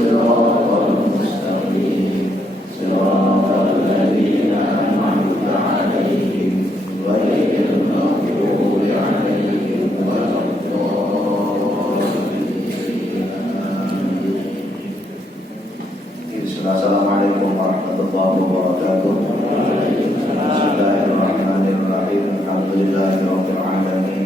صراط المستقيم صراط الذين أنعمت عليهم غير المغضوب عليهم ولا الضالين. Assalamualaikum warahmatullahi wabarakatuh. Bismillahirrahmanirrahim. Alhamdulillahirabbil alamin.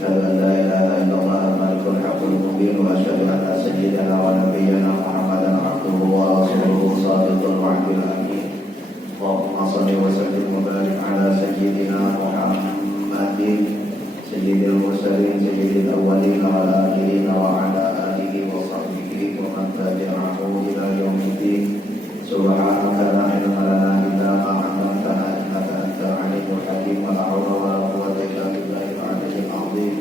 Asyhadu an la ilaha illallah al-malikul haqqul mubin wa asyhadu anna sayyidana wa nabiyyana Muhammadan abduhu wa rasuluhu shadiqul wa'dil amin. Allahumma shalli wa sallim wa barik ala sayyidina Muhammadin sayyidil mursalin sayyidil awwalin wa ala alihi wa ala alihi wa sahbihi wa man tabi'ahu ila yaumiddin. Subhanaka la ilma lana illa ma 'allamtana innaka antal alimul hakim. Wa la haula wa la quwwata illa billahil aliyyil azim.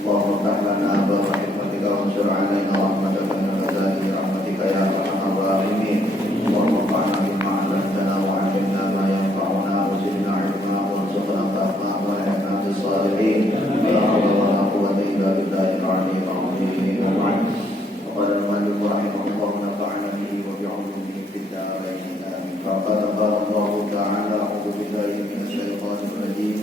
Allahumma iftah lana abwaaba hikmatika wanshur 'alaina rahmataka min khaza'ini rahmatika ya arhamar rahimin. Allahumma anfa'na bima 'allamtana wa 'allimna ma yanfa'una wa zidna 'ilma warzuqna fahma wa ihna bis salihin. La haula wa la quwwata illa billahil aliyyil azim. Qala al-mu'allif rahimahullah nafa'ana bihi wa bi'ulumihi fid darain amin. Faqad qala Allah ta'ala a'udzu billahi minasy syaithanir rajim.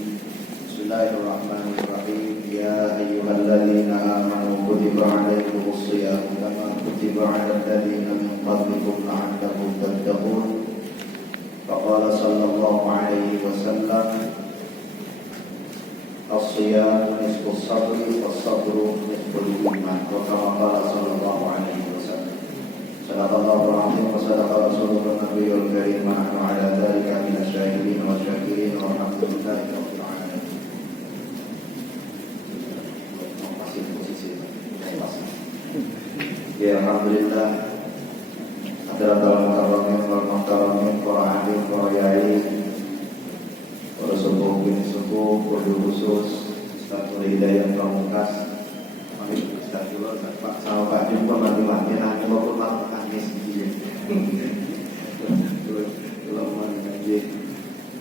Bismillahirrahmanirrahim. Ya ayyuhalladzina amanu kutiba 'alaikumus shiyam kama kutiba 'alal ladzina min qablikum la'allakum tattaqun. Faqala sallallahu alaihi wasallam as-shiyam nisfus sabri was-sabru nisful iman. Wa kama qala sallallahu alaihi wasallam. Sadaqallahu al-'azim wa sadaqa rasulun nabiyyul karim wa nahnu 'ala dzalika minasy syahidin wa syakirin walhamdulillahi rabbil alamin. Ya alhamdulillah, hadirin muhtaram para ahli, para yai, para sepuh bin sepuh, para khusus, Ustaz Hidayat Pamungkas. Amin. Ustaz dulu, Pak sama Pak jumpa mati-mati nanti maupun makan Anies gitu. Belum mengaji.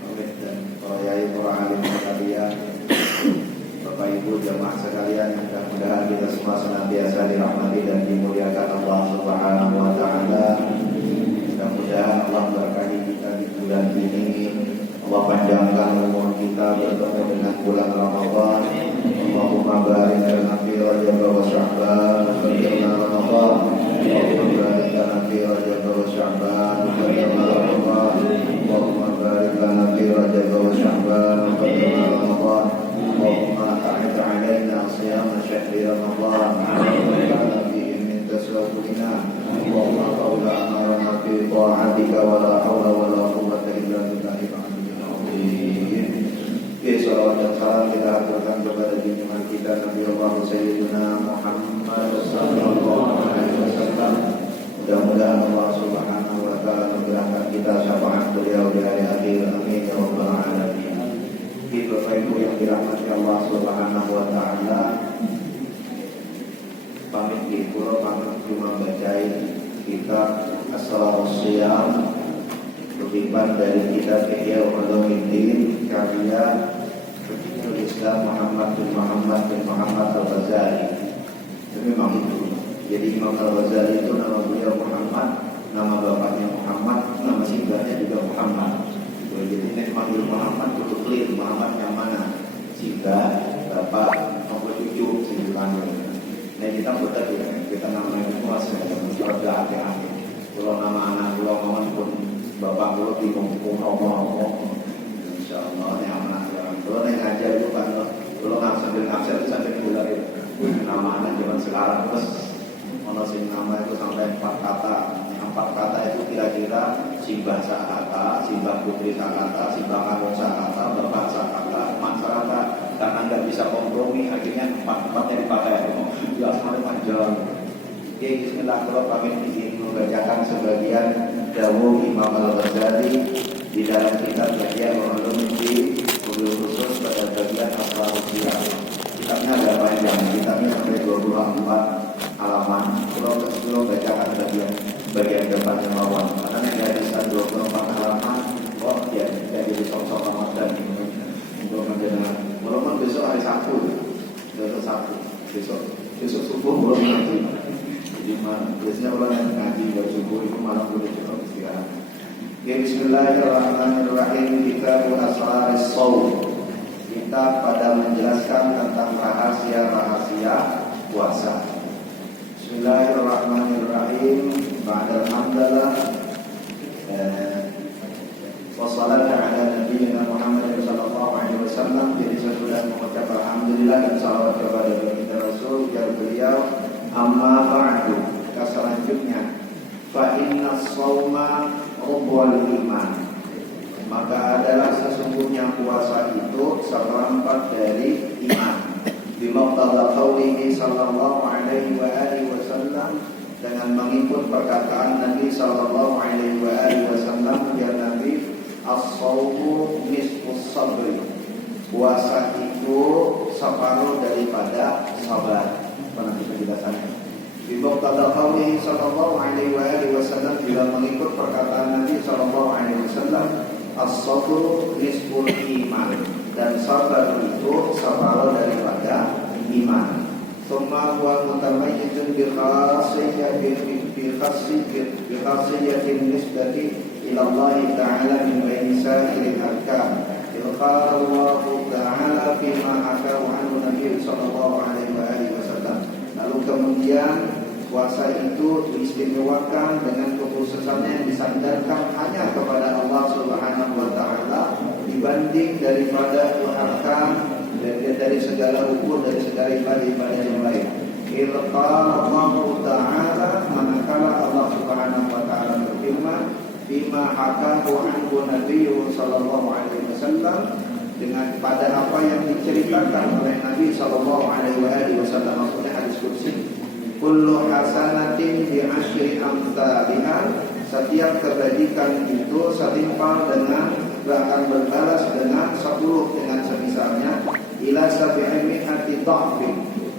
Amin. Dan para yai, para alim sekalian, Bapak Ibu jamaah sekalian, mudah-mudahan kita semua senantiasa dirahmati dan dimuliakan Allah Subhanahu wa taala. Mudah-mudahan Allah berkahi kita di bulan ini. Allah panjangkan umur kita bertemu dengan bulan Ramadan. Allahumma barik lana fi Rajab wa Sya'ban wa ballghna Ramadan. Allahumma barik lana fi Rajab wa Sya'ban wa ballghna Ramadan. Allahumma barik lana fi Rajab wa Sya'ban wa ballghna Ramadan. Allahumma a'id 'alaina shiyam syahri Ramadan wa ja'alna fihi min tasawwurina. Allahumma qawla amarna fi ta'atika wa la hawla wa la quwwata illa billahil aliyyil azim. Salawat dan salam kita aturkan kepada junjungan kita Nabi Allah Sayyidina Muhammad sallallahu alaihi wasallam. Mudah-mudahan Allah Subhanahu wa taala memberkati kita syafaat beliau di hari akhir. Amin ya rabbal alamin. Bapak Ibu yang dirahmati Allah Subhanahu wa taala, pamit di pulau pamit cuma bacain kitab As-Salamus Shiyam kutipan dari kitab Ihya Ulumuddin karya Islam Muhammad bin Muhammad Al-Ghazali. Itu memang itu. Jadi Imam Al-Ghazali itu nama beliau Muhammad, nama bapaknya Muhammad, nama singkatnya juga Muhammad. Jadi nek manggil Muhammad itu clear Muhammad yang mana? Singkat, bapak, maupun cucu sing dipanggil. Nah kita putar kita namanya itu asal keluarga akhir-akhir. Kalau nama anak pulau mohon pun bapak pulau bingung ngomong. Insyaallah ini amanah orang. Kalau nek ngajar itu kan kalau nggak sambil gula itu. Nama anak zaman sekarang terus ono sing nama itu sampai 4 kata. 4 kata itu kira-kira Simbah Sakata, Simbah Putri Sakata, Simbah Kano Sakata, Bapak Sakata, Mak Sakata. Karena nggak bisa kompromi, akhirnya 4-4-nya dipakai. Ya sampai panjang. Oke, bismillahirrahmanirrahim. Kami membacakan sebagian dawuh Imam Al-Ghazali di dalam kitab Ihya Ulumuddin khusus pada bagian As-Salamus Shiyam. Kitabnya agak panjang, kitabnya sampai 24 halaman. Kalau bacakan bagian depannya bawah, karena yang dari 24 halaman, ya jadi sok-sok Ramadan untuk mendengar. Walaupun besok hari Sabtu, besok subuh belum nanti. Cuma Biasanya orang yang ngaji buat subuh itu malam boleh cukup istirahat. Ya, bismillahirrahmanirrahim. Kita asraris shaum. Kita pada menjelaskan tentang rahasia-rahasia puasa. Bismillahirrahmanirrahim. Ba'dal hamdalah wassalatu ala nabiyyina Muhammad sallallahu alaihi wasallam. Jadi saya sudah mengucap alhamdulillah dan salawat kepada baginda Rasul yang beliau. Amma ba'du. Selanjutnya, fa inna shauma rubbul iman. Maka adalah sesungguhnya puasa itu seperempat dari iman. Bimaqtada qaulihi sallallahu alaihi wa alihi wasallam, dengan mengikut perkataan Nabi sallallahu alaihi wa alihi wasallam, ya Nabi, as-shaumu nisfus sabri. Puasa itu separuh daripada sabar. Pernah penjelasannya. Bimaqtada qaulihi sallallahu alaihi wa alihi wasallam, bila mengikut perkataan Nabi sallallahu alaihi wasallam, as-sabru nisful iman, dan sabar itu separuh daripada iman. Tsumma huwa mutamayyizun bi khasiyatin nisbati ila Allah ta'ala min baini sa'iril arkan. Qala Allah ta'ala fi ma hakahu anhu Nabi sallallahu alaihi wasallam. Lalu kemudian puasa itu diistimewakan dengan kekhususannya yang disandarkan hanya kepada Allah Subhanahu wa taala dibanding daripada arkan dari segala ukur, dari segala ibadah yang lain. Qala Allah taala, manakala Allah Subhanahu wa taala berfirman, bima hakahu anhu Nabi sallallahu alaihi wasallam, dengan pada apa yang diceritakan oleh Nabi sallallahu alaihi wasallam, maksudnya hadis qudsi. Kullu hasanatin bi asyri amsalihha, setiap kebajikan itu setimpal dengan, bahkan berbalas dengan 10 dengan semisalnya, ila sabi'imi'ati dha'fin,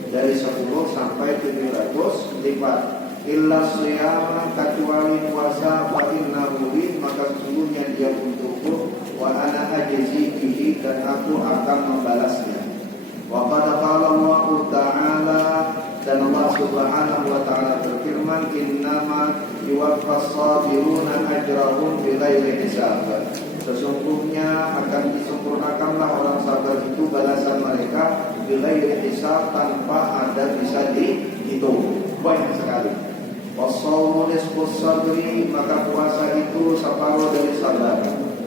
dari 10 sampai 700 lipat. Illa shiyama, kecuali puasa, fa innahu li, maka sesungguhnya dia untukku, wa ana ajzi bihi, dan aku akan membalasnya. Wa qad qala Allah ta'ala, dan Allah Subhanahu wa taala berfirman, innama yuwaffas sabiruna ajrahum bighairi hisab. Sesungguhnya akan disempurnakanlah orang sabar itu balasan mereka bighairi hisab, tanpa ada bisa dihitung. Banyak sekali. Wassaumu nisfus sabri, maka puasa itu separuh dari sabar.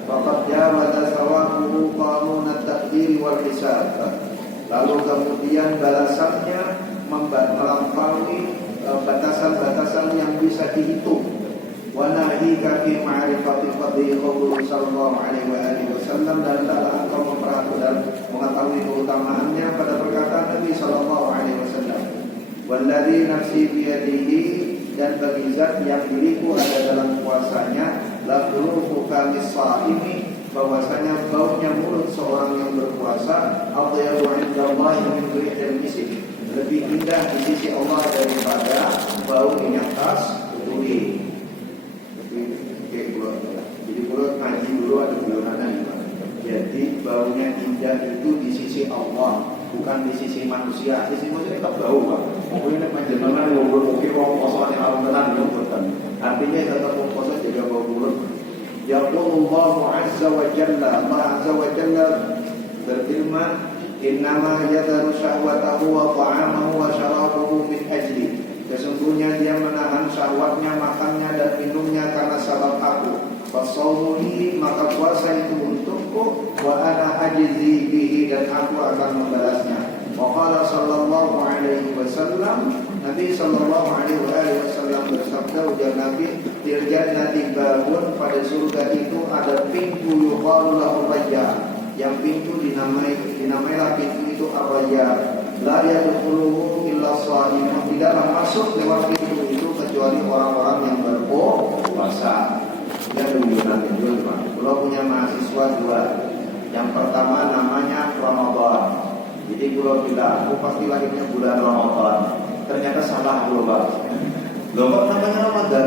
Faqad jawaza sawabuhu qanunat taqdir wal hisab. Lalu kemudian balasannya melampaui batasan-batasan yang bisa dihitung. Wa nahika fi ma'rifati fadli qauli sallallahu alaihi wasallam, dan dalam engkau mengetahui keutamaannya pada perkataan Nabi sallallahu alaihi wasallam. Walladzi nafsi biyadihi, dan bagi zat yang diriku ada dalam kuasanya, la khulufu kamis shaimi, bahwasanya baunya mulut seorang yang berpuasa, atyabu indallahi min rihil misk, lebih indah di sisi Allah daripada bau minyak kasturi. Jadi kalau ngaji dulu ada bulanan gimana? Jadi baunya indah itu di sisi Allah, bukan di sisi manusia. Sisi manusia tetap bau, Pak. Mungkin panjenengan ngobrol mungkin wong poso ning alam tenan yo mboten. Artinya tetap wong poso jaga bau mulut. Yaqulullahu azza wa jalla, Allah azza wa jalla berfirman, innama yadharu syahwatahu wa ta'amahu wa syarabuhu min ajli. Sesungguhnya dia menahan syahwatnya, makannya dan minumnya karena sabab aku. Fasaumu li, maka puasa itu untukku, wa ana ajzi bihi, dan aku akan membalasnya. Wa qala sallallahu alaihi wasallam, Nabi sallallahu alaihi wasallam bersabda, ujar Nabi, fil jannati babun, pada surga itu ada pintu yuqalu lahu rayyan, yang pintu dinamailah pintu itu ar-rayyan. La yadkhuluhu illa sha'imun, tidaklah masuk lewat pintu itu kecuali orang-orang yang berpuasa. Ya duluan itu, Pak. Kalau punya mahasiswa 2. Yang pertama namanya Ramadan. Jadi kalau bilang aku pasti lahirnya bulan Ramadan, ternyata salah dulu, Pak. Loh, kok namanya Ramadan?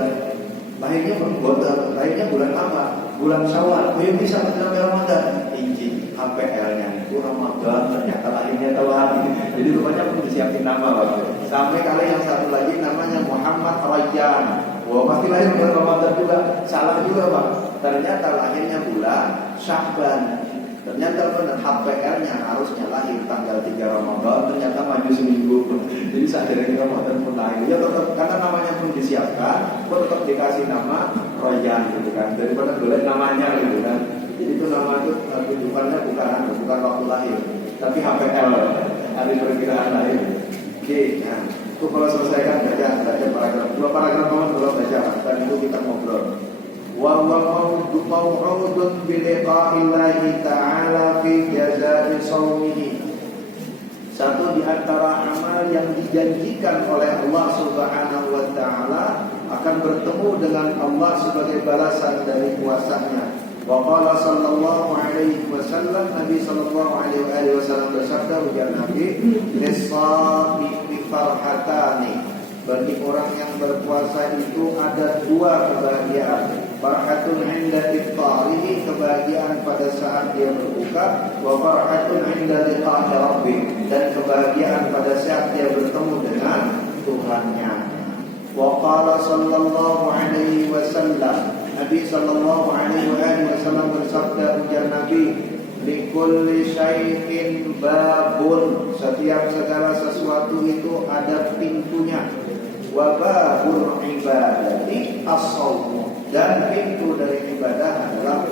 Lahirnya bulan apa? Bulan Syawal. Yang bisa namanya Ramadan? Injil. HPL-nya itu Ramadan, ternyata lahirnya telat. Jadi rupanya pun disiapin nama, Pak. Sampai kali yang satu lagi namanya Muhammad Ramadan. Wah, pasti lahir bulan Ramadan juga. Salah juga, Pak. Ternyata lahirnya bulan Sya'ban. Ternyata benar HPL-nya harusnya lahir tanggal 3 Ramadan, ternyata maju seminggu. Jadi akhirnya Ramadan pun lahir. Ya tetap, karena namanya pun disiapkan, pun tetap dikasih nama Royan gitu kan. Daripada boleh namanya gitu kan. Jadi itu nama itu tujuannya bukan waktu lahir, tapi HPL, hari perkiraan lahir. Oke, nah itu kalau selesaikan baca paragraf. Dua paragraf belum baca, dan itu kita ngobrol. Wa maw'udun bi liqa'illahi ta'ala fi jazaa'i shaumihi. Satu di antara amal yang dijanjikan oleh Allah Subhanahu wa taala akan bertemu dengan Allah sebagai balasan dari puasanya. Wa qala sallallahu alaihi wasallam, Nabi sallallahu alaihi wasallam bersabda, ujar Nabi, "Lis-shaimi farhatani." Bagi orang yang berpuasa itu ada dua kebahagiaan. Farhatun 'inda iftarihi, kebahagiaan pada saat dia berbuka, wa farhatun 'inda liqa'i rabbih, dan kebahagiaan pada saat dia bertemu dengan Tuhannya. Wa qala sallallahu alaihi wasallam, Nabi sallallahu alaihi wasallam bersabda, ujar Nabi, likulli syai'in babun, setiap segala sesuatu itu ada pintunya. Wa babul ibadati as-shaum, dan pintu dari ibadah adalah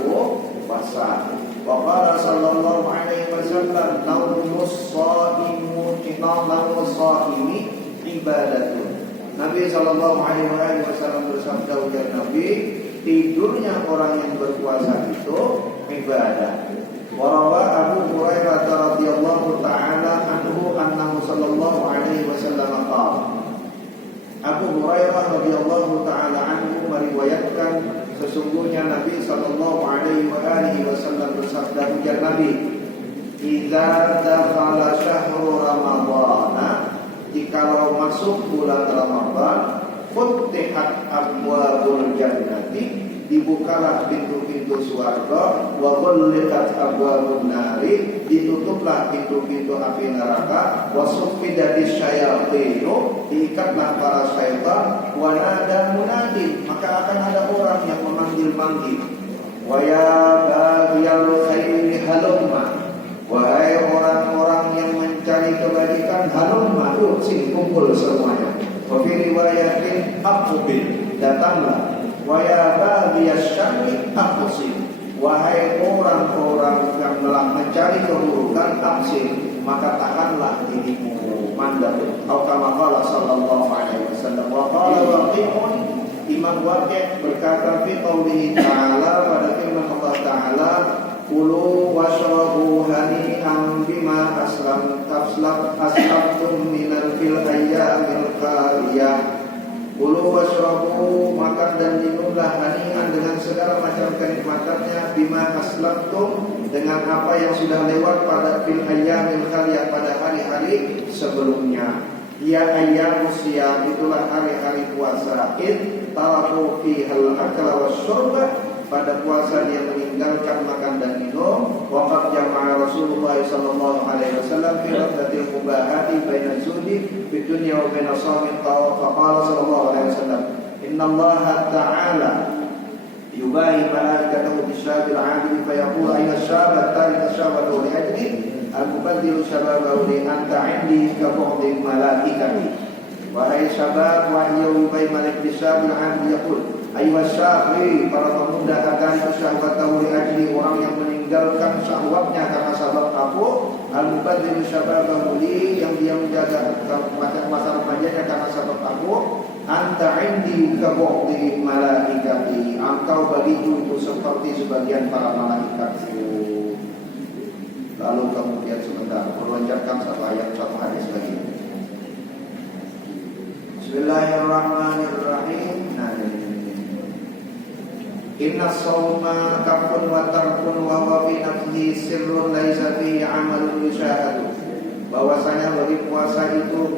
puasa. Wa qala sallallahu alaihi wasallam, naumus shaimi ibadatun. Nabi sallallahu alaihi wasallam bersabda, ujar Nabi, tidurnya orang yang berpuasa itu ibadah. Warawa Abu Hurairah radhiyallahu taala anhu annahu sallallahu alaihi wasallam qala. Abu Hurairah radhiyallahu taala anhu meriwayatkan, sesungguhnya Nabi sallallahu alaihi wasallam bersabda, ujar Nabi, "Idza dakhala syahrul ramadhan," jikalau masuk bulan Ramadan, "futtihat abwabul jannati," dibukalah pintu-pintu surga, wa ghulqat abwabun nari, ditutuplah pintu-pintu api neraka, wa suffidatis syayatinu, diikatlah para syaitan, wa nada munadin, maka akan ada orang yang memanggil-manggil, wa ya baghiyal khairi halumma, wahai orang-orang yang mencari kebajikan, halumma, yuk sini kumpul semuanya. Wa fi riwayatin aqbil, datanglah. Wa ya baghiyas syarri aqsil, wahai orang-orang yang telah mencari keburukan, aqsil, maka tahanlah dirimu, mandap. Atau kama qala sallallahu alaihi wasallam. Wa qala Waqi'un, Imam Waqi' berkata fi qoulihi ta'ala, pada firman Allah taala, "Kulu washrabu hani'an bima aslamtum minal fil ayyamil khaliyah." Kulu washrabu, makan dan minumlah, hani'an, dengan segala macam kenikmatannya, bima aslamtum, dengan apa yang sudah lewat pada fil ayyamil khaliyah, pada hari-hari sebelumnya. Ya ayyamus siyam, itulah hari-hari puasa. Id tarafu fihal akla wasyurba, pada puasa dia meninggalkan makan dan minum. Waqad jama'a Rasulullah sallallahu alaihi wasallam fi raddatil mubahati baina zudi fid dunya wa baina shaumit tawa. Faqala sallallahu alaihi wasallam, "Inna Allah ta'ala yubahi malaikatahu bisyabil 'adil fa yaqulu ayna syabab tarika syabatu li ajli al-mubaddilu syababahu li anta 'indi ka bu'di malaikati." Wahai syabab, wahai yubahi malik bisyabil 'adil, yaqul ayuhas syahri, para pemuda, akan syahwatahu li ajli, orang yang meninggalkan syahwatnya karena sebab aku, al-mubaddilu syababahu li, yang dia menjaga masa remajanya karena sebab aku, anta indi ka bu'di malaikati, engkau bagiku itu seperti sebagian para malaikatku. Lalu kemudian sebentar melonjarkan satu ayat, satu hadis lagi. Bismillahirrahmanirrahim. Inna sawma kafun wa tarkun wa huwa fi nafsihi sirrun laisa fihi amalun yusyahadu. Bahwasanya bagi puasa itu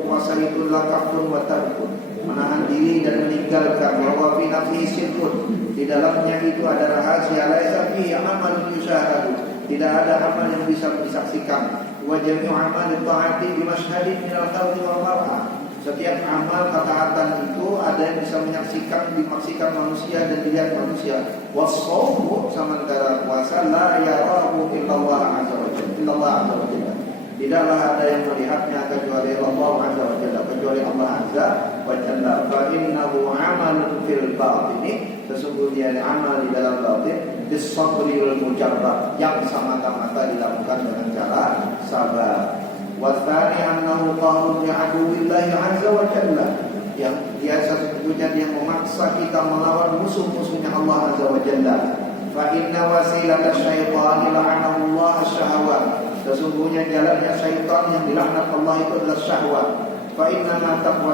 lakafun wa tarkun, menahan diri dan meninggalkan, wa huwa fi nafsihi sirrun, di dalamnya itu ada rahasia, laisa fihi amalun yusyahadu, tidak ada amal yang bisa disaksikan. Wa jami'u amali ta'ati bi mashhadin min al-qalbi wal mar'a, Setiap amal ketaatan itu ada yang bisa dimaksikan manusia dan dilihat manusia. Wassaumu sementara puasa la yarahu illallah azza wa jalla. Tidaklah ada yang melihatnya kecuali Allah azza wa jalla, kecuali Allah azza wa jalla. Fa innahu amalun fil batini, sesungguhnya amal di dalam batin bisabril mujarrad, yang semata-mata dilakukan dengan cara sabar. Wasani annahu qaulun ya'aduwillahi azza wa jalla, yang dia sesungguhnya dia memaksa kita melawan musuh-musuhnya Allah azza wa jalla. Fa inna wasilata syaitani la'anahu Allah syahwat, sesungguhnya jalannya syaitan yang dilaknat Allah itu adalah syahwat. Fa inna ma taqwa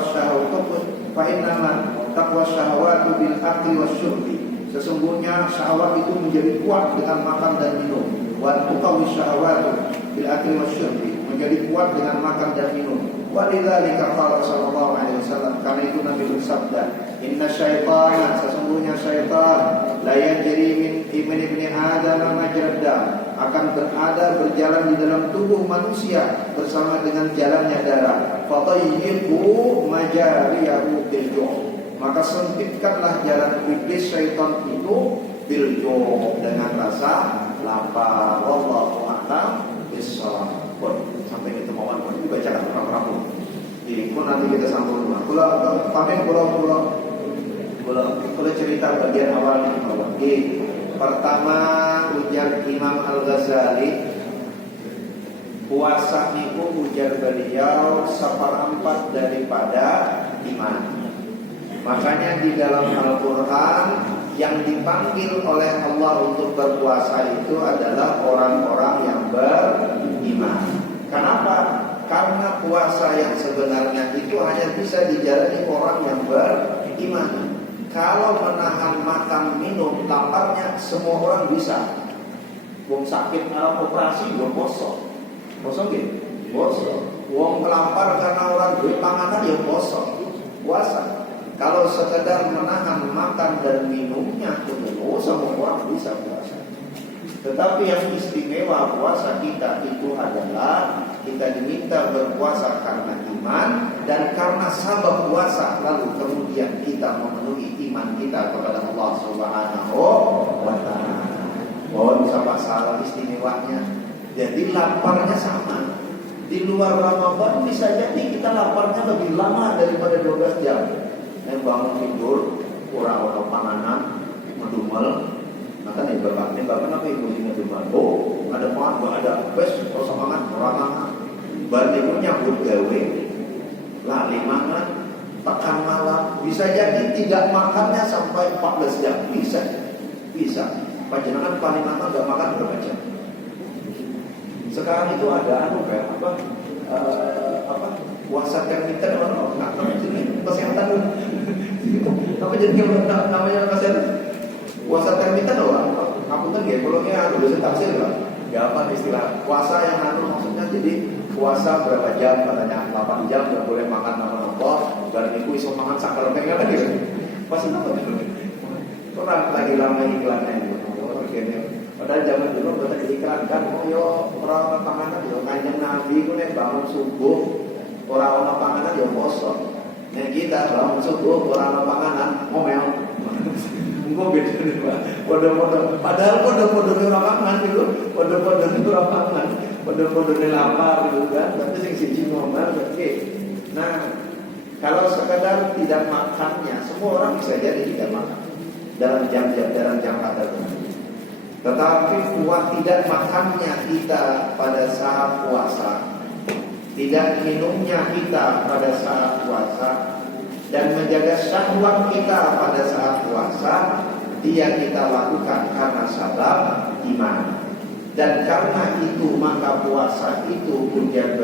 syahwatu bil akli wasyurbi, sesungguhnya syahwat itu menjadi kuat dengan makan dan minum. Wa tuqawi syahwatu bil akli wasyurbi, menjadi kuat dengan makan dan minum. Walidzalika qala sallallahu alaihi wasallam, karena itu Nabi bersabda, inna syaitana, sesungguhnya syaitan la yajri min ibni adam majrad dam, akan berjalan di dalam tubuh manusia bersama dengan jalannya darah. Fatayyibu majariyahu bil ju', maka sempitkanlah jalan iblis syaitan itu bil ju', dengan rasa lapar. Wallahu a'lam bishawab. Sampai itu mau dibacakan orang-orang di pun nanti kita sambung rumah. Pulau cerita bagian awalnya. Pertama, ujar Imam Al-Ghazali, puasa itu ujar beliau seperempat daripada iman. Makanya di dalam Al-Quran yang dipanggil oleh Allah untuk berpuasa itu adalah orang-orang yang beriman. Kenapa? Karena puasa yang sebenarnya itu hanya bisa dijalani orang yang beriman. Kalau menahan makan minum laparnya semua orang bisa. Wong sakit ngarep operasi yo poso. Poso nggih? Poso. Wong kelapar karena orang duwe panganan ya poso. Puasa. Kalau sekedar menahan makan dan minumnya itu semua orang bisa puasa. Tetapi yang istimewa puasa kita itu adalah kita diminta berpuasa karena iman dan karena sabab puasa, lalu kemudian kita memenuhi iman kita kepada Allah Subhanahu wa taala. Oh, bisa masalah istimewanya. Jadi laparnya sama. Di luar Ramadan bisa jadi kita laparnya lebih lama daripada 12 jam. Yang bangun tidur, kurang panganan, mendumel. Maka nih bahkan apa ibu ini cuma ada apa ada bes semangat orang balik nyambut gawe lali mangan tekan malam, bisa jadi tidak makannya sampai 14 jam, bisa panjenengan paling lama gak makan berapa jam? Sekarang itu ada puasa intermittent kesehatan apa jadi namanya kesehatan puasa intermittent aku kan ya kalau ada bisa tafsir lah ya apa istilah puasa yang maksudnya jadi puasa berapa jam, katanya 8 jam gak boleh makan apa-apa dan itu iso makan sakal pengen lagi pasti apa kurang lagi lama iklannya padahal zaman dulu kita diiklankan orang panganan kanjeng Nabi itu bangun subuh orang panganan poso. Nah kita bangun subuh orang panganan ngomel. Engko beda nih Pak. Padahal padha-padha ora pangan itu, padha-padha ora pangan, padha-padha lapar gitu kan. Tapi sing siji ngomel oke. Nah, kalau sekadar tidak makannya, semua orang bisa jadi tidak makan dalam jam-jam tertentu. Tetapi kuat tidak makannya kita pada saat puasa, tidak minumnya kita pada saat puasa, dan menjaga syahwat kita pada saat puasa, dia kita lakukan karena sabab iman. Dan karena itu maka puasa itu ujar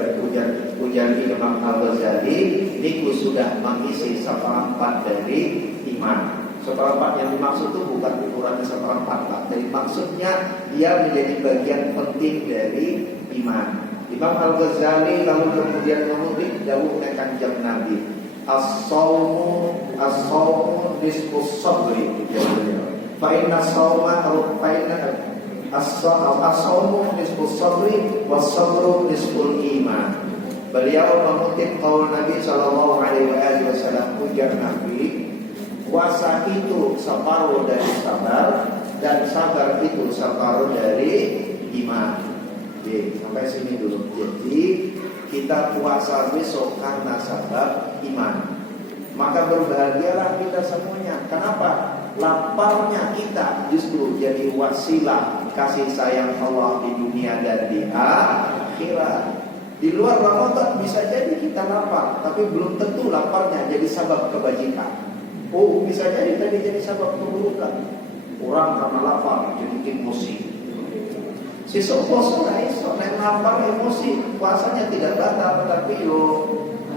Imam Al-Ghazali niku sudah mengisi seperempat dari iman. Seperempat yang dimaksud itu bukan ukurannya seperempat, jadi maksudnya dia menjadi bagian penting dari iman. Imam Al-Ghazali lalu kemudian mengutip dawuh Kanjeng Nabi, as-saumu nisfus sabri. Fa inna as-sauma as-saumu nisfus sabri was-sabru nisful iman. Beliau mengutip qaul Nabi sallallahu alaihi wasallam, ujar Nabi, puasa itu separuh dari sabar dan sabar itu separuh dari iman. Oke, sampai sini dulu. Jadi kita puasa besok karena sabar iman. Maka berbahagialah kita semuanya. Kenapa? Laparnya kita justru jadi wasilah kasih sayang Allah di dunia dan di akhirat. Di luar Ramadan bisa jadi kita lapar, tapi belum tentu laparnya jadi sebab kebajikan. Oh, bisa jadi tadi jadi sebab keburukan. Orang karena lapar jadi emosi. Sesuk poso lah iso, nek lapar emosi, puasanya tidak batal, tapi yo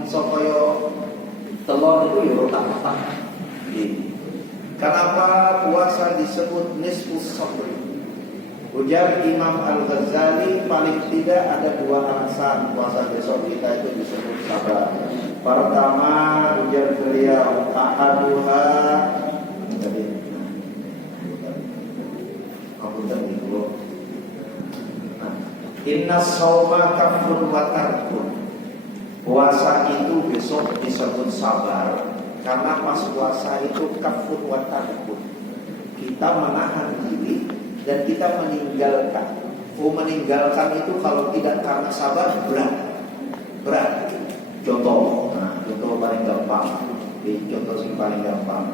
supaya telur itu yo tak-tak. Kenapa puasa disebut nisfus sabri? Ujar Imam Al-Ghazali, paling tidak ada dua alasan puasa besok kita itu disebut sabar. Pertama, ujar beliau, ahaduha inna shauma kafun wa tarkun. Puasa itu besok disebut sabar karena pas puasa itu kafun wa tarkun. Kita menahan diri dan kita meninggalkan. Meninggalkan itu kalau tidak karena sabar berat. Contoh, contoh paling gampang. Contoh yang paling gampang.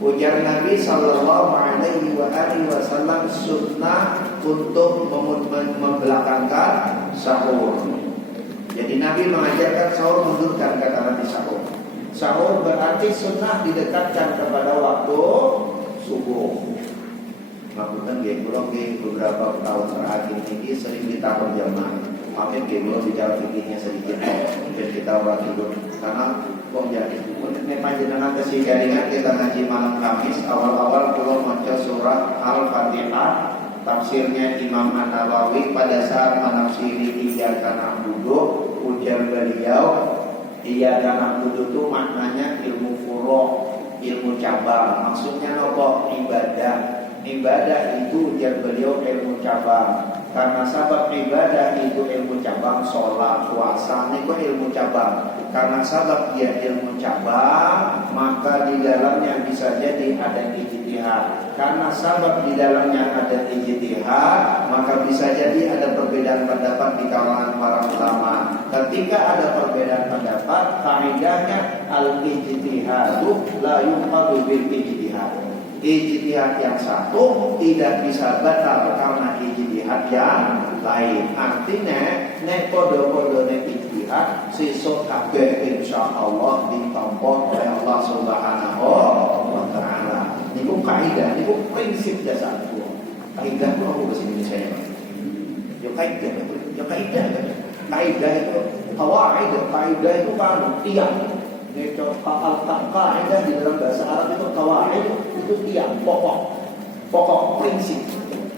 Ujar Nabi sallallahu alaihi wasallam, sunnah untuk membelakangkan sahur. Jadi Nabi mengajarkan sahur mundurkan, kata Nabi sahur. Sahur berarti sunnah didekatkan kepada waktu subuh. Maksudnya beberapa tahun terakhir ini sering kita berjamaah. Amin, belum bicara fikihnya sedikit. Mungkin kita orang tidur karena kok jadi panjenengan kasih jaringan kita ngaji malam Kamis. Awal-awal pulau maca surah Al-Fatihah, tafsirnya Imam An-Nawawi pada saat menafsiri iyyaka na'budu, ujar beliau iyyaka na'budu itu maknanya ilmu furu', ilmu cabang. Maksudnya apa? Ibadah itu ujar beliau ilmu cabang. Karena sabab ibadah itu ilmu cabang, sholat, puasa itu ilmu cabang. Karena sabab dia ilmu cabang, maka di dalamnya bisa jadi ada ijtihad. Karena sabab di dalamnya ada ijtihad, maka bisa jadi ada perbedaan pendapat di kalangan para ulama. Ketika ada perbedaan pendapat, kaidahnya al-ijtihadu la yuqadu bil ijtihad. Ijtihad yang satu tidak bisa batal karena ijtihad yang lain. Artinya nek podo-podo nek ijtihad sesuk kabeh insyaallah ditampa oleh Allah Subhanahu wa taala. Niku kaidah, niku prinsip dasar. Kaidah itu apa bahasa Indonesia ya? Yo kaidah. Kaidah itu kaidah itu kan tiang. Itu kaidah di dalam bahasa Arab itu qawaid, itu tiang pokok prinsip.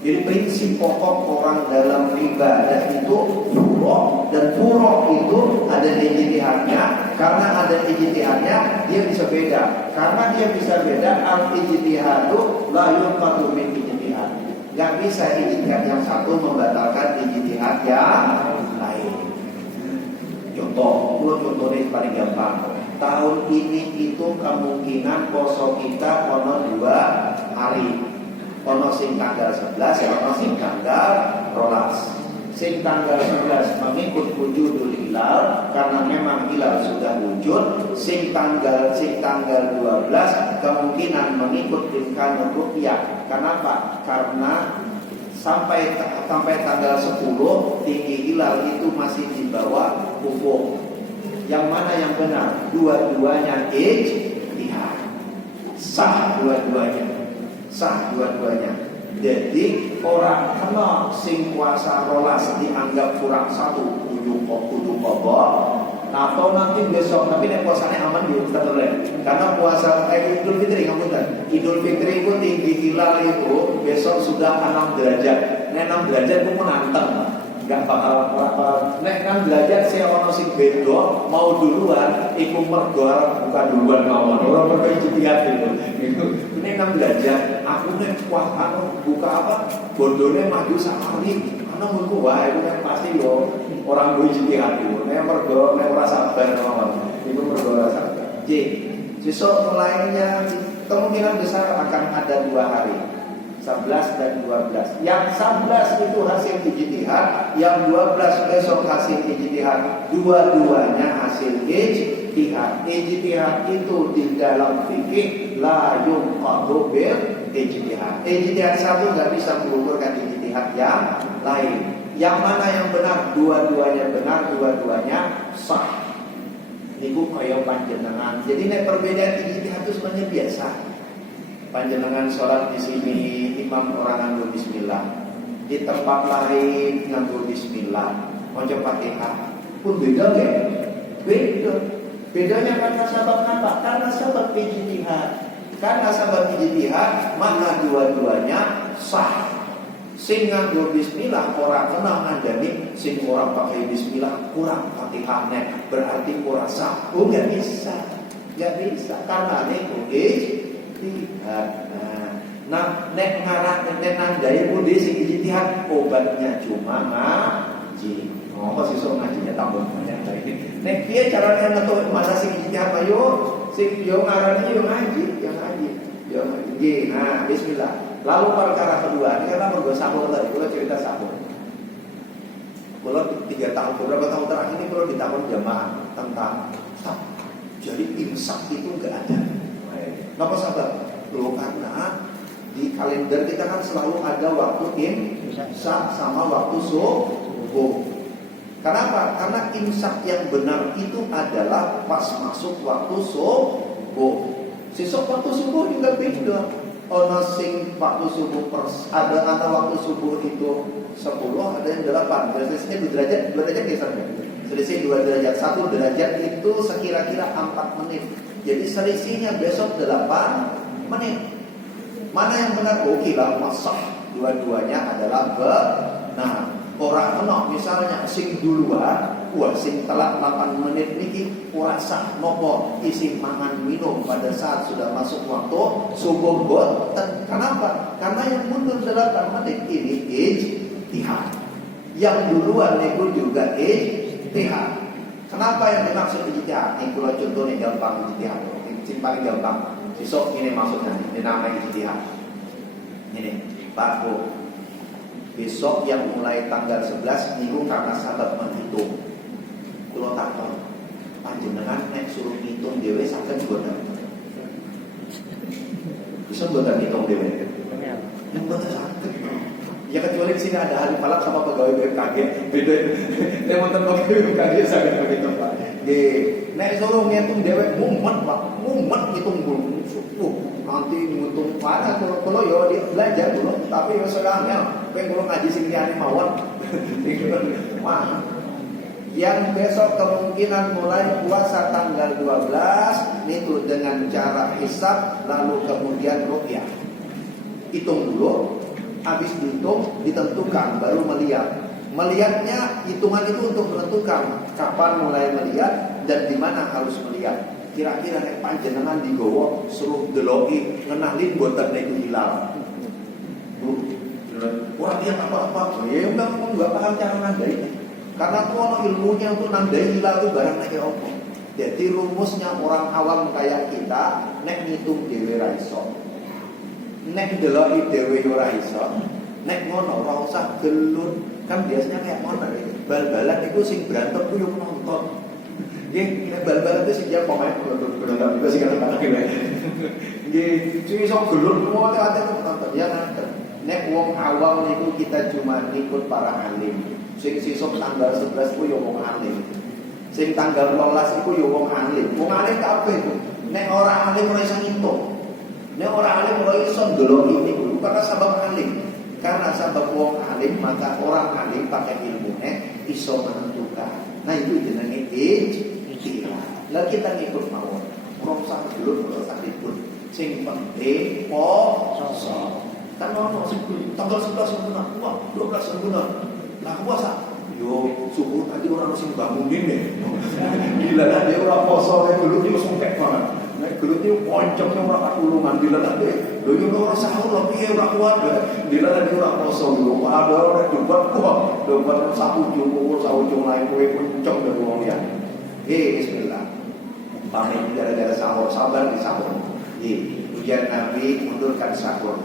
Jadi prinsip pokok orang dalam ibadah itu furu' dan furu' itu ada ijtihadnya. Karena ada ijtihadnya dia bisa beda. Karena dia bisa beda, al-ijtihadu la yuqadu min ijtihad. Enggak bisa ijtihad yang satu membatalkan ijtihad yang lain. Contohnya paling gampang. Tahun ini itu kemungkinan poso kita ono 2 hari. Ono sing tanggal 11, ono sing tanggal 12. Sing tanggal 11 mengikut wujudul hilal karena memang hilal sudah wujud. Sing tanggal 12 kemungkinan mengikut imkan ruqyah. Kenapa? Karena sampai tanggal 10 tinggi hilal itu masih di bawah ufuk. Yang mana yang benar? Dua-duanya ijtihad. Sah dua-duanya. Jadi orang kena sing puasa rolas dianggap kurang satu kudu kobok. Atau nanti besok, tapi nek puasanya aman di Ustaz oleh. Karena puasa Idul Fitri ngapunten. Idul Fitri itu tinggi hilal itu besok sudah 6 derajat. Nek 6 derajat itu menantang. Gak bakal nek kan belajar saya ono sing bedo mau duluan iku mergo bukan duluan mawon ora perlu ijtihad itu. Nek kan belajar aku nek buka apa bondone maju sakali nang kuwi itu kan pasti yo orang duwe ijtihad itu. Nek mergo nek ora sabar mawon. Iku mergo ora sabar. J. Besok mulainya kemungkinan besar akan ada 2 hari. 11 dan 12. Yang 11 itu hasil ijtihad, yang 12 besok hasil ijtihad. Dua-duanya hasil ijtihad. Ijtihad itu di dalam fikih la yunqadu bil ijtihad. Ijtihad satu enggak bisa mengukurkan ijtihad yang lain. Yang mana yang benar? Dua-duanya benar, dua-duanya sah. Ibu kaya panjenengan. Jadi nek perbedaan ijtihad itu sebenarnya biasa. Panjenengan sholat di sini imam orang nganggo bismillah, di tempat lain nganggo bismillah, maca Fatihah pun beda nggak? Beda. Bedanya karena sebab apa? Karena sebab ijtihad. Karena sebab ijtihad, maka dua-duanya sah. Sing nganggo bismillah ora kena ngandani, sing ora pakai bismillah kurang Fatihahnya, berarti ora sah. Oh nggak bisa, nggak bisa karena niku ijtihad. Nah, nek ngaran nek nandai budi sing ijtihad obatnya cuma ngaji. Oh, sesuk ngajinya tambah banyak lagi. Nek piye carane ngetuk masa sing ijtihad ayo sing yo ngarane yo ngaji, yo ngaji. Yo ngaji. Nah, bismillah. Lalu perkara kedua, ini kan mergo sahur tadi, kula cerita sahur. Kula 3 tahun, beberapa tahun terakhir ini kula ditakon jamaah tentang jadi imsak itu enggak ada. Kenapa sahabat? Loh karena di kalender kita kan selalu ada waktu imsak sama waktu subuh. Kenapa? Karena imsak yang benar itu adalah pas masuk waktu subuh. Sesuk waktu subuh juga beda. Ono sing waktu subuh ada waktu subuh itu 10, ada yang 8. Selisihnya 2 derajat gesernya. Selisih 2 derajat. 1 derajat itu sekira-kira 4 menit. Jadi selisihnya besok 8 menit. Mana yang benar? Oke lah, masak. Dua-duanya adalah benar. Orang kena misalnya sing duluan, sing telat 8 menit niki puasa nopo isi mangan minum pada saat sudah masuk waktu subuh boten. Kenapa? Karena yang mundur 8 menit ini ijtihad. Yang duluan niku juga ijtihad. Kenapa yang dimaksud ijtihad? Ini kalau contohnya gampang ijtihad. Ini paling gampang. Besok ini maksudnya, ini namanya ijtihad. Ini, Pak Bu. Besok yang mulai tanggal 11 niku karena sahabat menghitung. Kula takon, panjenengan nek suruh ngitung dhewe saged mboten? Bisa mboten ngitung dhewe? Yang mboten saged. Ya kecuali di sini ada ahli falak sama pegawai BMKG. Beda. Nek wonten pegawai BMKG saged begitu, Pak. Nggih, nek suruh ngitung dhewe mumet, Pak. Mumet ngitung dulu. Nanti ngitung mana kalau yo dia belajar dulu, tapi yo sekarang pengen ngaji sing liyane mawon. Wah. Yang besok kemungkinan mulai puasa tanggal 12 itu dengan cara hisab lalu kemudian ruqyah. Hitung dulu, habis dihitung ditentukan baru melihat. Melihatnya hitungan itu untuk menentukan kapan mulai melihat dan di mana harus melihat. Kira-kira nek panjenengan digowo suruh deloki ngenalin boten niku hilal. Wah dia apa-apa. Ya enggak paham cara nandai. Karena kalau ilmunya untuk nandai hilal itu barang nek opo. Jadi rumusnya orang awam kayak kita nek ngitung dhewe ra iso. Nek deloki dhewe ora iso. Nek ngono ora usah gelut. Kan biasanya kayak ngono bal-balan itu sing berantem ku yo nonton. Nggih, bal-balan itu sing dia pemain berontak juga sih kadang-kadang gitu. Nggih, sing iso gelut semua ate nonton ya nonton. Nek wong awam niku kita cuma ikut para alim. Sing sesuk tanggal 11 ku yo wong alim. Sing tanggal 12 iku yo wong alim. Wong alim kabeh ku. Nek ora alim ora iso ngitung. Nek ora alim ora iso ndeloki niku karena sabab alim. Karena sabab wong alim maka orang alim pakai ilmunya iso menentukan. Nah itu jenenge ijtihad. Lah kita ngikut mawon. Ora usah gelut, ora usah ribut. Sing penting poso. Tanggal 11 benar, 12 benar. Lah puasa. Yo subuh tadi orang sing bangunin deh. Gila dah dia orang poso nek dulu dia langsung kek banget. Nek Gelut itu poncongnya ora katulungan dilalane. Lho yo ora sahur lho piye ora kuat. Dilalane ora kosong lho. Ada ora debat kok. Debat saujung lain kowe poncong dari wong liya. Bismillah. Pamit gara-gara sahur, sabar di sahur. Ujian Nabi mundurkan sahur.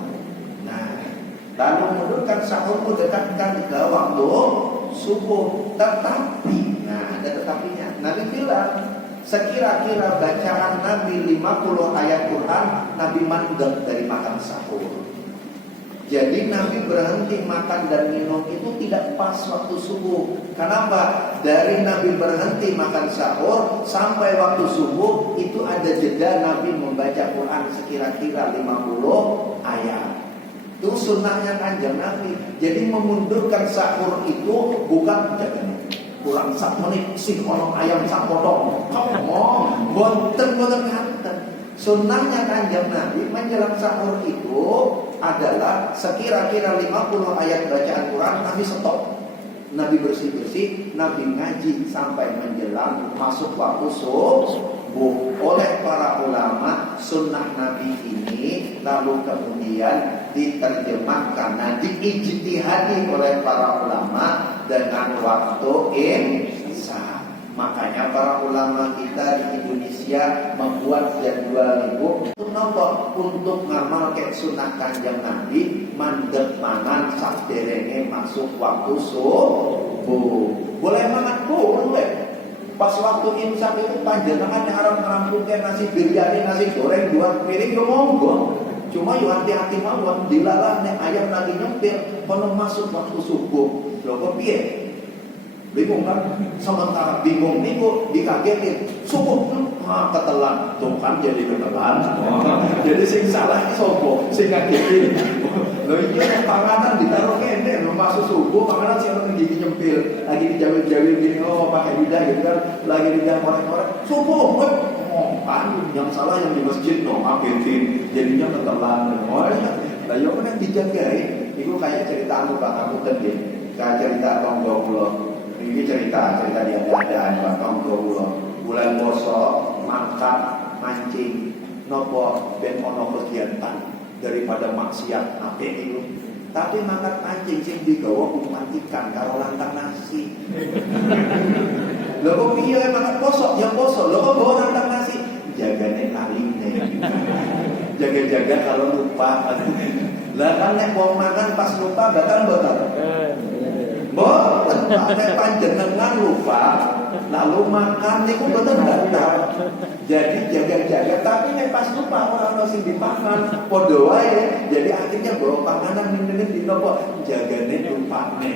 Nah, lalu mundurkan sahur dekatkan ke waktu subuh. Tetapi, nah ada tetapinya. Nabi bilang, sekira-kira bacaan Nabi 50 ayat Quran, Nabi mandek dari makan sahur. Jadi Nabi berhenti makan dan minum itu tidak pas waktu subuh. Kenapa? Dari Nabi berhenti makan sahur sampai waktu subuh itu ada jeda Nabi membaca Quran sekira-kira 50 ayat. Itu sunnahnya kanjeng Nabi. Jadi memundurkan sahur itu bukan kurang sak menit sing ono ayam sak potong. Boten ngaten. Sunnahnya kanjeng Nabi menjelang sahur itu adalah sekira-kira 50 ayat bacaan Quran Nabi stop. Nabi bersih-bersih, Nabi ngaji sampai menjelang masuk waktu subuh. Oleh para ulama, sunnah Nabi ini lalu kemudian diterjemahkan, nah diijtihadi oleh para ulama dengan waktu imsak. Makanya para ulama kita di Indonesia membuat jadwal itu untuk ngamal ke sunnah kanjeng Nabi mandek mangan sakderenge masuk waktu subuh. Boleh mangan boleh. Pas waktu imsak itu panjenengan arep ngrampuke nasi biryani, nasi goreng 2 piring yo monggo. Cuma yo hati-hati mawon dilalane ayam lagi nyempil kono masuk waktu subuh. Lho kok piye? Bingung kan? Sementara bingung niku dikagetin subuh ketelan. Tuh kan jadi ketelan. Jadi sing salah sopo? Sing ngagetin. Lho iya panganan ditaruh kene lho masuk subuh panganan sing ono gigi nyempil. Lagi dijawil-jawil gini pakai lidah gitu kan. Lagi lidah korek-korek. Subuh kan yang salah yang di masjid ngagetin. Jadinya ketelan. Lah yo kan dijagain. Iku kayak cerita anu Pak aku tadi. Kayak cerita tonggo kula. Ini cerita di ada Pak Tonggo bulan poso mangkat mancing nopo ben ono kegiatan daripada maksiat apik itu. Tapi mangkat mancing sing digawa umpan ikan karo lantang nasi. Lho kok piye mangkat poso ya poso. Lho kok bawa lantang nasi? Jagane kaline. Jaga-jaga kalau lupa. Lah kan nek wong makan pas lupa batal. Boten nek panjenengan lupa lalu makan niku boten batal. Jadi jaga-jaga tapi nek pas lupa ora ono sing dipangan padha wae. Jadi akhirnya bawa panganan ning dinopo jagane lupane.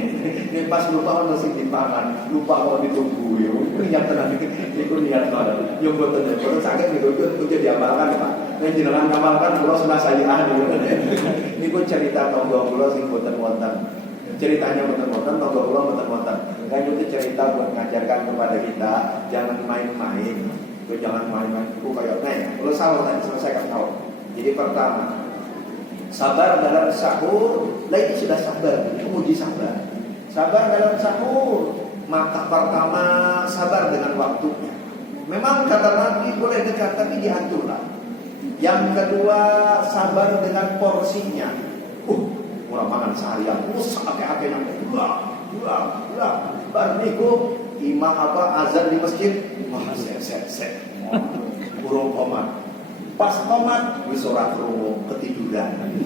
Nek pas lupa ono sing dipangan, lupa kok ditunggu yo. Niat tenan niku niat banget. Yo boten saged niku jadi amalkan Pak. Nek jenengan ngamalkan kula sunah sayyi'ah niku cerita tonggo kula sing boten wonten. Ceritanya boten-boten, tonggo kula boten-boten. Kan itu cerita buat mengajarkan kepada kita jangan main-main. Itu jangan main-main. Itu kayak kalau sahur tadi selesaikan sahur. Jadi pertama, sabar dalam sahur. Lah itu sudah sabar, itu uji sabar. Sabar dalam sahur. Maka pertama sabar dengan waktunya. Memang kata Nabi boleh dekat tapi diaturlah. Yang kedua sabar dengan porsinya. Murah makan seharian, ake-ake nanti, bar niku imam azan di masjid, set, burung komat, pas komat, wis ora krungu ketiduran.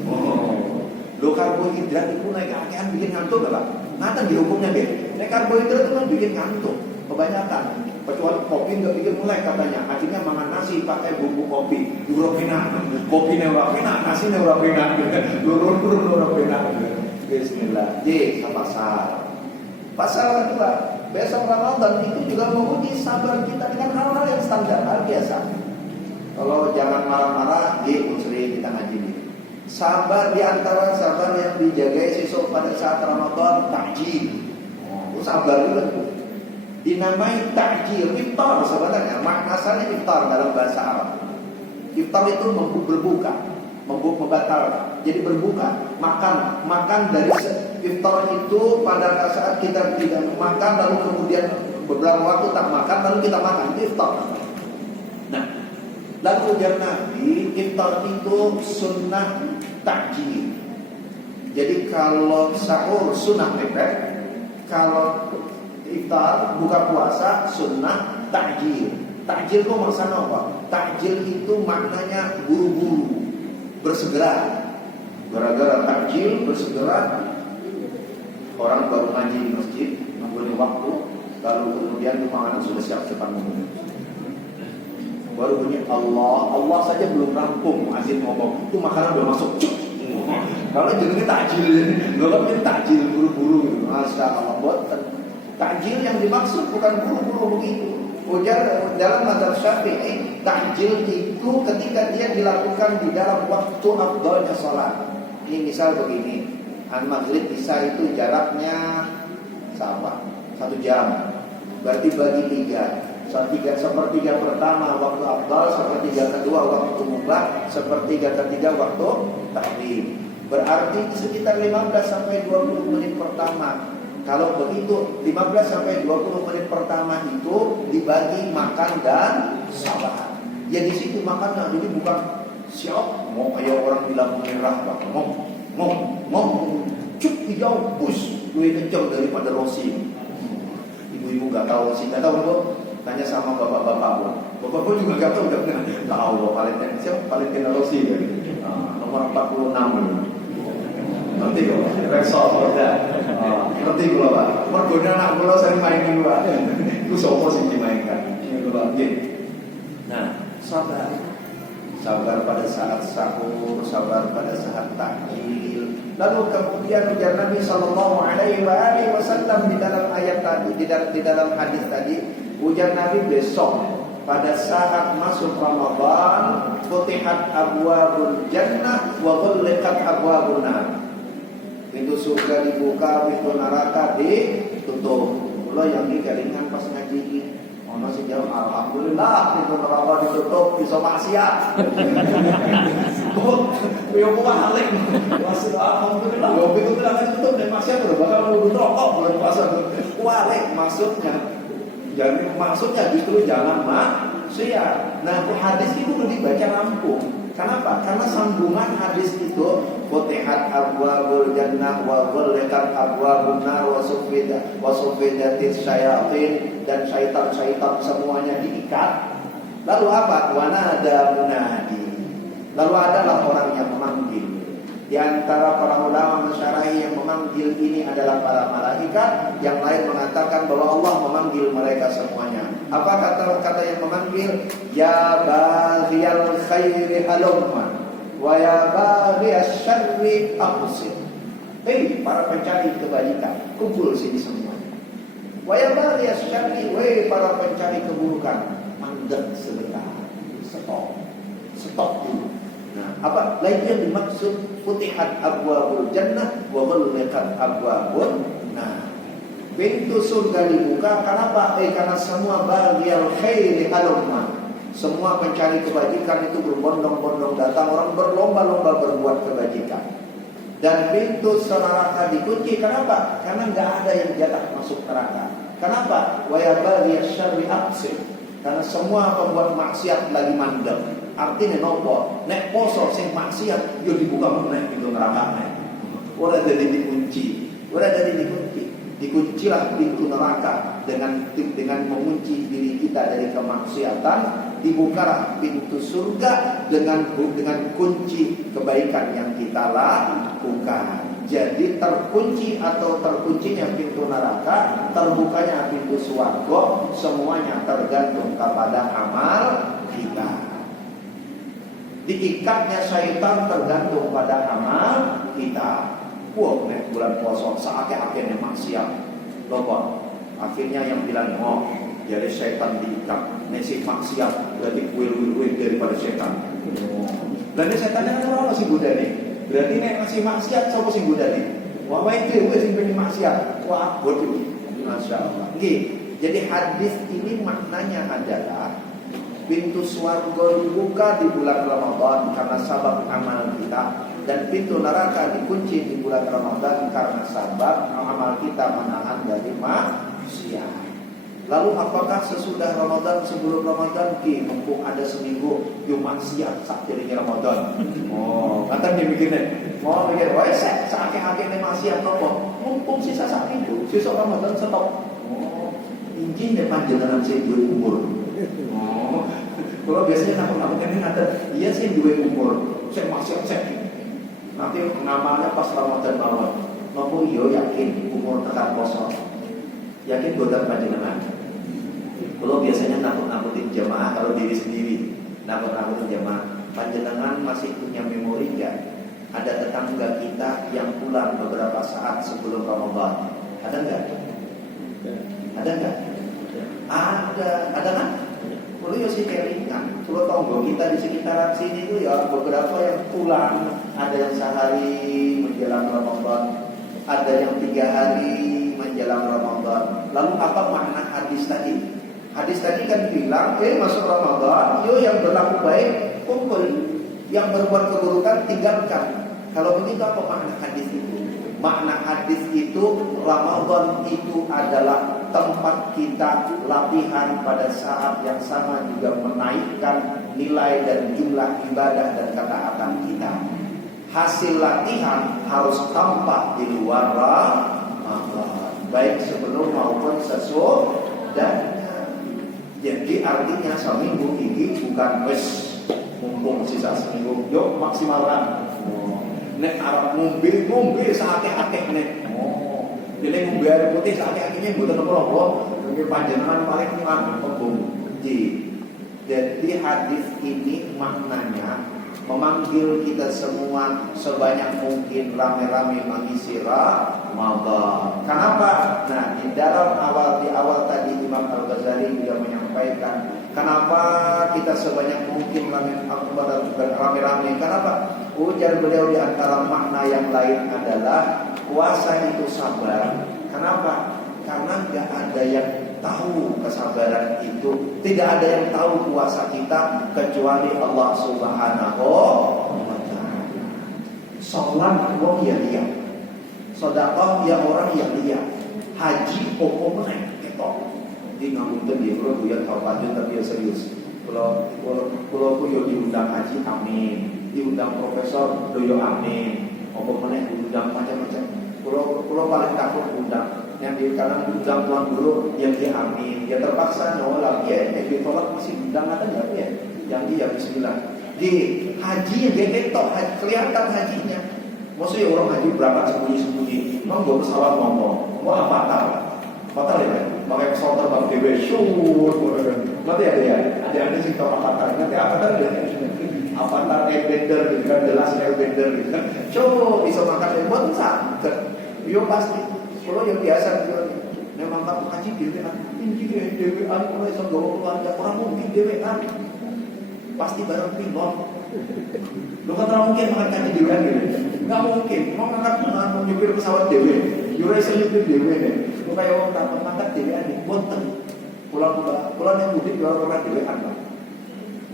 Lo karbohidrat itu naik akean bikin ngantuk gak Pak? Nanti dihukumnya deh. Naik karbohidrat itu kan bikin ngantuk, kebanyakan. Kecuali kopi nggak bikin mulai katanya. Akhirnya makan nasi pakai bumbu kopi. Urapina, kopi urapina, nasi urapina. Urapina. Bismillah. Pasal. Pasal kedua, besok Ramadan itu juga menguji sabar kita dengan hal-hal yang standar, hal biasa. Kalau jangan marah-marah, unsuri kita ngaji nih. Sabar di antara sabar yang dijaga sesuk pada saat Ramadan, takjil. Sabar dulu. Dinamai takjil, iftar sebenarnya makna asalnya iftar dalam bahasa Arab. Iftar itu berbuka, membatalkan. Jadi berbuka, makan dari iftar itu pada saat kita tidak makan lalu kemudian beberapa waktu tak makan lalu kita makan, itu iftar. Nah, Lalu ujar Nabi, iftar itu sunnah takjil. Jadi kalau sahur sunnah mepet, kalau iftar buka puasa sunnah takjil. Takjil itu maksudnya apa? Takjil itu maknanya buru-buru, bersegera. Gara-gara takjil bersegera, orang baru ngaji di masjid, nungguin waktu, lalu kemudian makanan sudah siap depan umum. Baru bunyi Allah saja belum rampung, azan ngomong, itu makanan udah masuk, cuk. Kalau jenenge takjil, nggak takjil buru-buru. Masya Allah, buat takjil yang dimaksud bukan buru-buru begitu. Ujar dalam mazhab Syafi'i, takjil itu ketika dia dilakukan di dalam waktu afdalnya sholat. Ini misal begini, maghrib isya itu jaraknya sama 1 jam, berarti bagi 3. Sepertiga pertama waktu afdal, sepertiga kedua waktu mubah, sepertiga ketiga waktu tahrim. Berarti sekitar 15 sampai 20 menit pertama. Kalau begitu 15 sampai 20 menit pertama itu dibagi makan dan salat. Ya di situ makannya, jadi bukan siap mau kayak orang bilang merah, mau cuk hijau bus lebih kencang daripada rosi. Ibu-ibu nggak tahu sih, nggak tahu bu. Tanya sama bapak-bapak, bapak juga nggak tahu, nggak tahu Valentino Rossi kan, nomor 46. Ngerti kok, Rexall ada. Ngerti kok pak, mergoda anak kula sering mainin pak. Itu sopo sih dimainkan. Nah, sabar pada saat sahur, sabar pada saat takjil. Lalu kemudian ujar Nabi Sallallahu Alaihi Wasallam di dalam ayat tadi, di dalam hadis tadi, ujar Nabi besok pada saat masuk Ramadan, futihat abwabul jannah wa ghulqat abwabun nar. Pintu surga dibuka, pintu neraka ditutup. Mula yang dikelingan pas ngaji ini, ono sing jawab alhamdulillah pintu neraka ditutup, bisa maksiat. Yo balik. Alhamdulillah. Yo pintu neraka ditutup dan maksiat bakal mlebu neraka bulan puasa. Balik maksudnya. Jadi maksudnya justru jangan maksiat. Nah, hadis itu udah dibaca rampung. Kenapa? Karena sambungan hadis itu futihat abwabul jannah wa ghulqat abwabun nar wa suffidatis syayatin, dan syaitan-syaitan semuanya diikat. Lalu apa? Wa nada munadi. Lalu adalah orang yang memanggil. Di antara para ulama masyarahi yang memanggil ini adalah para malaikat. Yang lain mengatakan bahwa Allah memanggil mereka semuanya. Apa kata yang memanggil? Ya baghiyal khairi halumma wa ya baghiyas syarri aqsid. Hei para pencari kebajikan, kumpul sini semuanya. Wa ya baghiyas syarri, wahai para pencari keburukan, mandek sebentar. Stop dulu. Nah, apa lagi yang dimaksud futihat abwabul jannah wa ghulqat abwabun nar? Pintu surga dibuka. Kenapa? Karena semua baghiyal khairi halumma, semua pencari kebajikan itu berbondong-bondong datang, orang berlomba-lomba berbuat kebajikan. Dan pintu neraka dikunci. Kenapa? Karena nggak ada yang jatah masuk neraka. Kenapa? Wa ya baghiyas syarri aqsid, karena semua pembuat maksiat lagi mandek. Artinya nopo, nek poso sing maksiat yo dibuka meneh pintu neraka nek. Ora jadi dikunci. Dikuncilah pintu neraka dengan mengunci diri kita dari kemaksiatan. Dibukalah pintu surga dengan kunci kebaikan yang kita lakukan. Jadi terkunci atau terkuncinya pintu neraka, terbukanya pintu surga, semuanya tergantung kepada amal kita. Diikatnya syaitan tergantung pada amal kita. Wah, nek bulan puasa saatnya maksiat. Loh, akhirnya yang bilang, oh, jadi syaitan diikat. Nesi maksiat berarti kuil daripada syaitan. Dan syaitannya kan orang si Buddha nih. Berarti nek ngasih maksiat siapa si Buddha nih? Wah, itu sing pengen maksiat. Wah, bodoh. Masya Allah. Jadi hadis ini maknanya adalah pintu surga dibuka di bulan Ramadan karena sabab amal kita, dan pintu neraka dikunci di bulan Ramadan karena sabab amal kita menahan dari maksiat. Lalu apakah sesudah Ramadan, sebelum Ramadan, mumpung ada seminggu, yuk maksiat saat jadinya Ramadan. Oh, kata dia mikirnya, mau mikir, wah sakit-sakit nih maksiat nopo. Mumpung sisa sak minggu, sisa Ramadan stop. Oh, injing deh panjenengan sih dua umur. Oh, kalau biasanya nakut ini ada, iya sih dua umur, saya maksiat saya. Nanti namanya pas Ramadan mawon. Nopo iyo yakin umur tekan kosong. Yakin boten panjenengan. Kalau biasanya nakut-nakutin jamaah kalau diri sendiri, nakut-nakutin jamaah. Panjenengan masih punya memori enggak? Ada tetangga kita yang pulang beberapa saat sebelum Ramadan. Ada enggak? Ada enggak? Ada kan? Kalau ya sih kelingan. Kalau tonggo kita di sekitaran sini itu ya beberapa yang pulang. Ada yang sehari menjelang Ramadan, ada yang 3 hari menjelang Ramadan. Lalu apa makna hadis tadi? Hadis tadi kan bilang, masuk Ramadan, yuk yang berlaku baik kumpul, yang berbuat keburukan tinggalkan. Kalau begitu apa makna hadis itu? Makna hadis itu Ramadan itu adalah tempat kita latihan pada saat yang sama juga menaikkan nilai dan jumlah ibadah dan ketaatan kita. Hasil latihan harus tampak di luar Ramadan, baik sebelum maupun sesudah. Jadi artinya seminggu ini bukan mumpung sisa seminggu, yuk maksimalkan. Nek Arab ngombe sakit-sakit nek. Jadi ngombe air putih sakit-sakitnya bukan apa-apa. Tapi panjenengan paling pembung. Jadi hadis ini maknanya memanggil kita semua sebanyak mungkin rame-rame mengisi Ramadan. Kenapa? Nah, di awal tadi Imam Al-Ghazali juga menyampaikan kenapa kita sebanyak mungkin rame-rame. Kenapa? Ujar beliau di antara makna yang lain adalah puasa itu sabar. Kenapa? Karena nggak ada yang tahu kesabaran itu. Tidak ada yang tahu puasa kita kecuali Allah Subhanahu wa ta'ala. Salat wong ya lihat, sedekah ya orang yang lihat, haji opo meneh ketok. Di ngapunten dia kalau buya kawajen tapi ya serius. Kalau yo diundang haji amin, diundang profesor yo amin. Opo meneh diundang macam-macam. Kalau paling takut undang yang di kanan undang tuan guru yang dia amin, dia terpaksa nolak ya, ditolak masih undang ada nggak ya? Yang dia bismillah. Di haji yang dia ketok, kelihatan hajinya. Maksudnya orang haji berangkat sembunyi-sembunyi, memang gue pesawat ngomong, mau apa fatal ya? Pakai pesawat terbang DW, nanti ada sih kalau fatal, nanti avatar dia, avatar airbender gitu kan, jelas airbender gitu kan. Coba bisa makan airbon sangat, yo pasti. Kalau yang biasa memang kamu haji DWA, ini DWA kalau iso gawa keluarga orang mungkin DWA pasti bareng pilot. Lu kan orang mungkin makan haji DWA gitu, nggak mungkin. Mau ngangkat nyupir pesawat DW, jurus nyupir DW deh. Lu kayak orang dapat ngangkat DWA nih, boten. Pulang yang mudik jual orang DWA lah.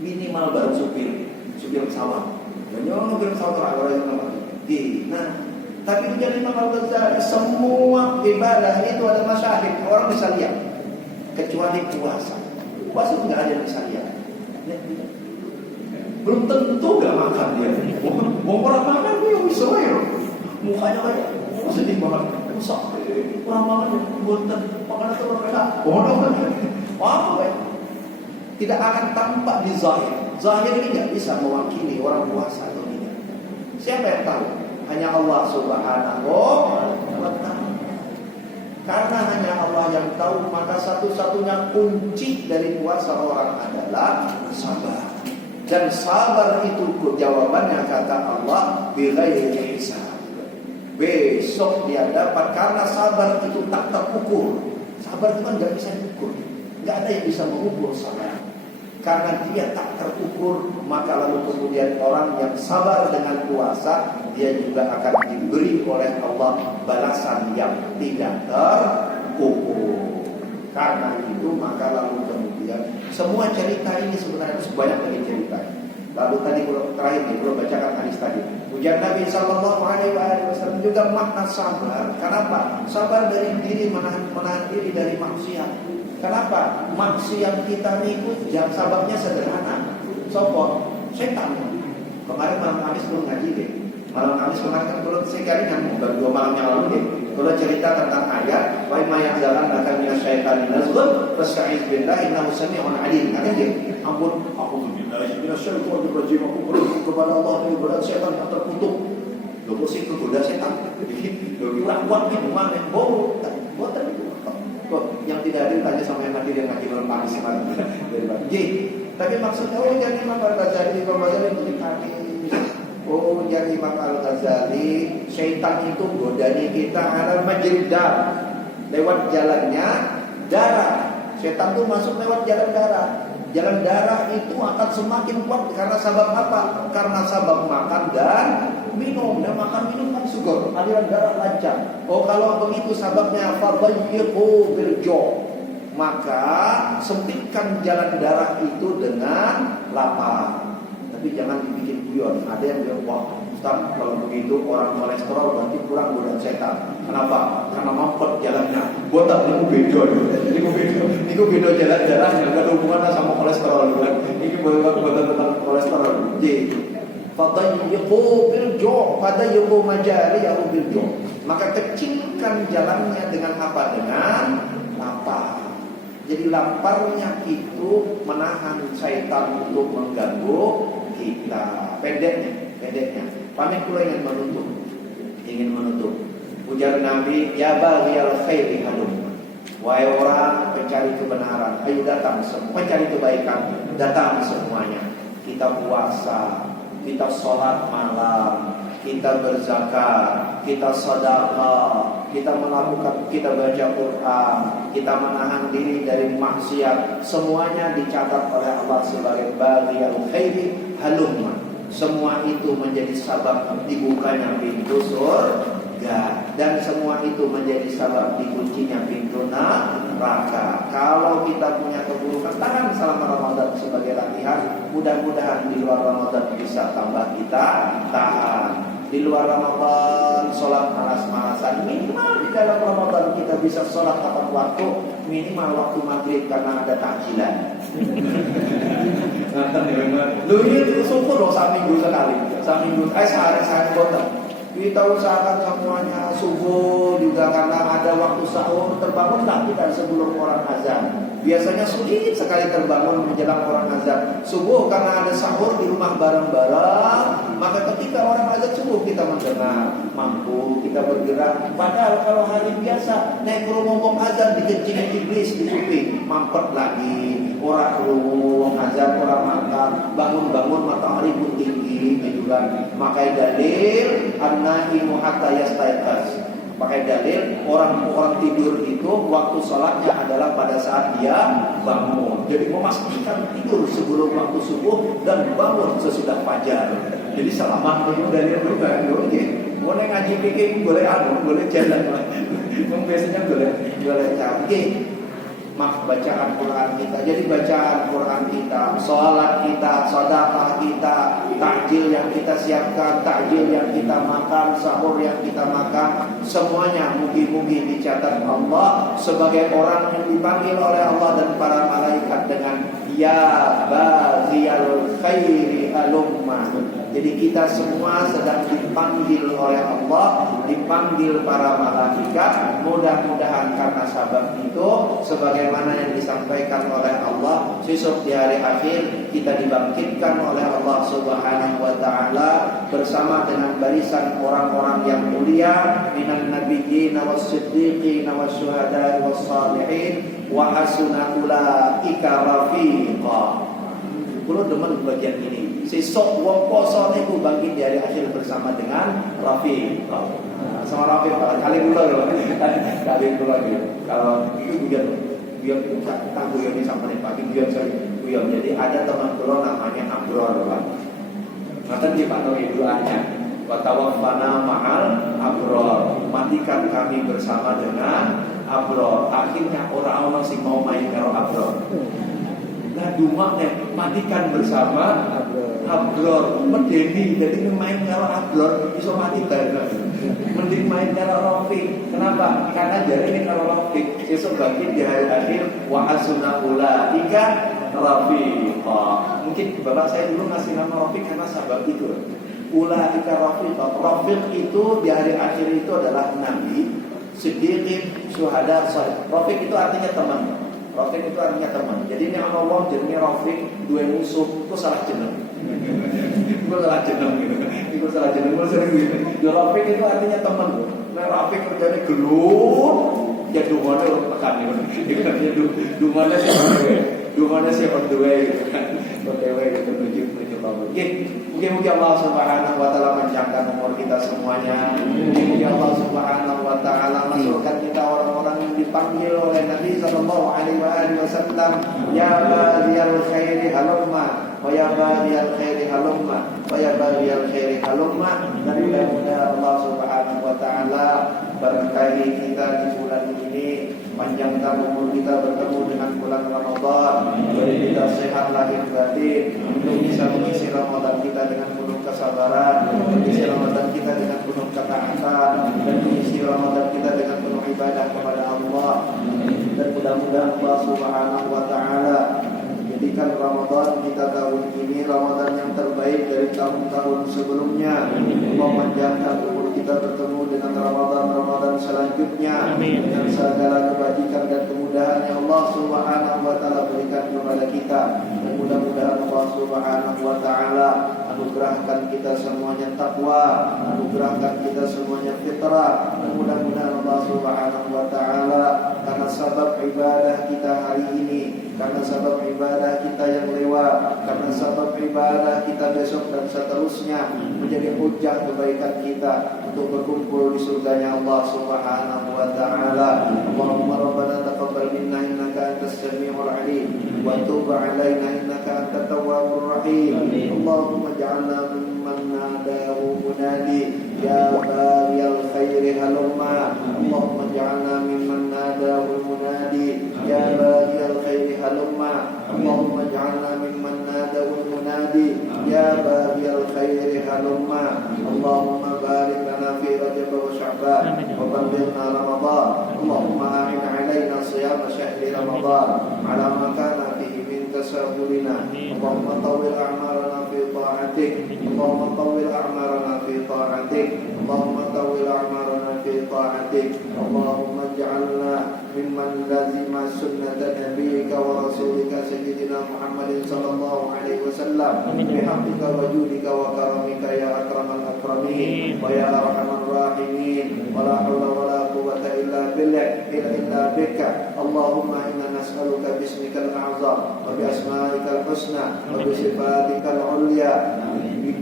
Minimal baru supir pesawat. Banyak supir pesawat orang yang di. Nah. Tapi menjadi Imam Al-Ghazali semua ibadah itu ada masyahid, orang bisa lihat kecuali puasa. Puasa nggak ada yang bisa lihat. Belum tentu nggak makan dia. Mau orang makan dia bisa ya. Mukanya kayak sedih banget. Masa orang makan buatan makanan itu berbeda. Apa? Tidak akan tampak di zahir. Zahir ini nggak bisa mewakili orang puasa atau tidak. Siapa yang tahu? Hanya Allah Subhanahu wa ta'ala. Karena hanya Allah yang tahu, maka satu-satunya kunci dari puasa orang adalah sabar. Dan sabar itu jawabannya kata Allah bighairi hisab. Besok dia dapat, karena sabar itu tak terukur. Sabar itu kan nggak bisa diukur. Nggak ada yang bisa mengukur sabar. Karena dia tak terukur, maka lalu kemudian orang yang sabar dengan puasa, dia juga akan diberi oleh Allah balasan yang tidak terukur. Karena itu maka lalu kemudian semua cerita ini sebenarnya banyak lagi cerita. Lalu tadi terakhir nih, belum bacakan hadis tadi. Ujar Nabi Sallallahu Alaihi Wasallam juga makna sabar. Kenapa? Sabar dari diri menahan diri dari maksiat. Kenapa? Maksiat kita ikut yang sababnya sederhana. Sopo, setan. Kemarin malam Kamis belum ngaji deh. Malam Kamis kemarin kan belum sekalian baru 2 malam yang lalu deh. Kalau cerita tentang ayat, wa ma ya'zalan akan minasyaitanir nazghun fasta'iz billah innahu samii'un 'aliim. Ada dia? Ampun, aku minasyaitonir rajim. Aku berlindung kepada Allah dari godaan setan yang terkutuk. Lo pusing ke goda setan. Lo kurang kuat minuman yang bau. Buatan itu. Yang tidak hadir tanya sama yang hadir yang ngaji malam Kamis kemarin. Tapi maksudnya jangan Imam Al-Ghazali, Imam Al-Ghazali itu kami. Jangan Imam Al-Ghazali, syaitan itu godani kita arah majridam, lewat jalannya darah. Syaitan itu masuk lewat jalan darah. Jalan darah itu akan semakin kuat karena sabab apa? Karena sabab makan dan minum. Dan makan minum kan sugar, aliran darah lancar. Kalau begitu sababnya fadayyiqu birjo, maka sempitkan jalan darah itu dengan lapar. Tapi jangan dibikin guyon. Ada yang bilang, wah Ustaz, kalau begitu orang kolesterol berarti kurang godaan setan. Kenapa? Karena mampet jalannya. Buat tak ini beda. Ini beda jalan darahnya. Gak ada hubungannya sama kolesterol kan. Ini buatan tentang kolesterol. Jadi fadayyiqu birjo, fadayyiqu majariyahu birjo. Maka kecilkan jalannya dengan apa? Dengan lapar. Jadi laparnya itu menahan syaitan untuk mengganggu kita. Pendeknya. Pamit pula ingin menutup. Ujar Nabi, ya baghiyal khairi halum. Wahai orang pencari kebenaran, ayo datang semua. Pencari kebaikan, datang semuanya. Kita puasa, kita sholat malam, kita berzakat, kita sedekah, kita baca Quran, kita menahan diri dari maksiat. Semuanya dicatat oleh Allah sebagai baghiyal khairi halum. Semua itu menjadi sabab dibukanya pintu surga, dan semua itu menjadi sabab dikuncinya pintu neraka. Kalau kita punya keburukan, tahan selama Ramadan sebagai latihan. Mudah-mudahan di luar Ramadan bisa tambah kita tahan. Di luar Ramadan sholat malas-malasan, minimal di dalam Ramadan kita bisa sholat tepat waktu, minimal waktu maghrib karena ada takjilan. Lu itu syukur loh seminggu sekali, sehari kota. Kita usahakan semuanya subuh juga karena ada waktu sahur. Terbangun tak kita sebelum orang azan. Biasanya sulit sekali terbangun menjelang orang azan. Subuh karena ada sahur di rumah bareng-bareng. Maka ketika orang azan subuh kita mendengar, mampu kita bergerak. Padahal kalau hari biasa naik ngomong azan dikencingin iblis di kuping, mampet lagi. Orang keluar azan, orang makan, bangun-bangun matahari pun tinggi, gitu kan. Pakai dalil an-naimu hatta yastaiqaz. Pakai dalil orang tidur itu waktu sholatnya adalah pada saat dia bangun. Jadi memastikan tidur sebelum waktu subuh dan bangun sesudah fajar. Jadi selamat itu dalil juga. Boleh ngaji pikir, boleh jalan. Biasanya boleh canggih. Bacaan Quran kita. Jadi bacaan Quran kita, sholat kita, sedekah kita, takjil yang kita siapkan, takjil yang kita makan, sahur yang kita makan, semuanya mugi-mugi dicatat Allah sebagai orang yang dipanggil oleh Allah dan para malaikat dengan ya baghiyal khairi halumma. Jadi kita semua sedang dipanggil oleh Allah, dipanggil para malaikat. Mudah-mudahan karena sabab itu, sebagaimana yang disampaikan oleh Allah, besok di hari akhir kita dibangkitkan oleh Allah Subhanahu wa Ta'ala bersama dengan barisan orang-orang yang mulia, minan nabiyyin was-siddiqin wasyuhada'i was-shalihin wa hasuna ulaika rafiqa. Kulo demen bagian ini. Sesok wong poso niku bangkit di hari akhir bersama dengan Rafiq. Sama Rafiq kali kula lho. Kali kula gitu. Kalau itu biar tak guyon sampai pagi guyon sering guyon. Jadi ada teman kula namanya Abror, Pak. Ngaten di Pak doanya. Wa tawaffana ma'al abror. Matikan kami bersama dengan Abror. Akhirnya orang-orang sing mau main karo Abror. Nah dumaknya matikan bersama Abror medeni, jadi main karo Abror iso mati bareng. Mending main karo Rafiq. Kenapa? Karena jadi karo Rafiq sesuk bagi di hari akhir wa hasuna ulaika rafiqa. Mungkin bapak saya dulu ngasih nama Rafiq karena sahabat itu. Ulaika rafiqa. Rafiq itu di hari akhir itu adalah nabi, siddiqin, syuhada, salih. Rafiq itu artinya teman. Rafiq itu artinya teman. Jadi ini Allah jenenge Rafiq dua musuh itu salah jeneng. Itu salah jeneng gitu. Itu salah jeneng sering gitu. Rafiq itu artinya teman. Nah Rafiq kerjanya gelut, ya dumane orang tekan gitu. Dumane sih on the way. Dumane sih on the way gitu kan. On the way gitu menuju kabur. Mungkin Allah Subhanahu wa taala panjangkan umur kita semuanya. Mungkin Allah Subhanahu wa taala masukkan kita orang-orang yang dipanggil oleh Nabi sallallahu alaihi wasallam, ya badiyal khairi halumma wa ya badiyal khairi halumma wa ya badiyal khairi halumma. Dan mudah-mudahan Allah Subhanahu wa taala berkahi kita di bulan ini, panjangkan umur kita bertemu dengan bulan Ramadan, beri kita sehat lahir batin untuk bisa mengisi Ramadan kita dengan penuh kesabaran, mengisi Ramadan kita dengan penuh ketaatan, dan mengisi Ramadan kita dengan penuh ibadah kepada Allah. Dan mudah-mudahan Allah Subhanahu wa taala jadikan Ramadan kita tahun ini Ramadan yang terbaik dari tahun-tahun sebelumnya. Allah panjangkan umur kita bertemu dengan Ramadan selanjutnya dengan segala kebajikan dan kemudahan yang Allah Subhanahu wa taala berikan kepada kita. Dan mudah-mudahan Allah Subhanahu wa taala anugerahkan kita semuanya takwa, anugerahkan kita semuanya fitrah. Dan mudah-mudahan Allah Subhanahu wa taala karena sebab ibadah kita hari ini, karena sebab ibadah kita yang lewat, karena sebab ibadah kita besok dan seterusnya menjadi hujah kebaikan kita untuk berkumpul di surganya Allah Subhanahu wa taala. Allahumma rabbana taqabbal minna innaka antas samiul alim wa tub alaina innaka antat tawwabur rahim. Allahumma ij'alna mimman nadahu munadi ya bariyal khairi halumma. Allahumma ij'alna mimman nadahu munadi ya bariyal khairi halumma. Allahumma ij'alna mimman nadahu munadi ya bariyal khairi halumma. Allahumma barik lana fi Rajab wa Sya'ban wa ballighna Ramadan. Allahumma a'in 'alaina siyam syahri Ramadan ala ma kana fihi min tasawwurina. Allahumma tawwil a'marana fi ta'atik. Allahumma tawwil a'marana fi ta'atik. Allahumma tawwil a'marana fi ta'atik. Allahumma ij'alna mimman lazima sunnata nabiyyika wa rasulika sayyidina Muhammadin sallallahu alaihi wasallam bihaqqika wa judika wa karamika ya akramal akramin wa ya arhamar rahimin wa la hawla wa la quwwata illa bika. Allahumma inna nas'aluka bismikal a'zam wa bi asma'ikal husna wa bi sifatikal ulya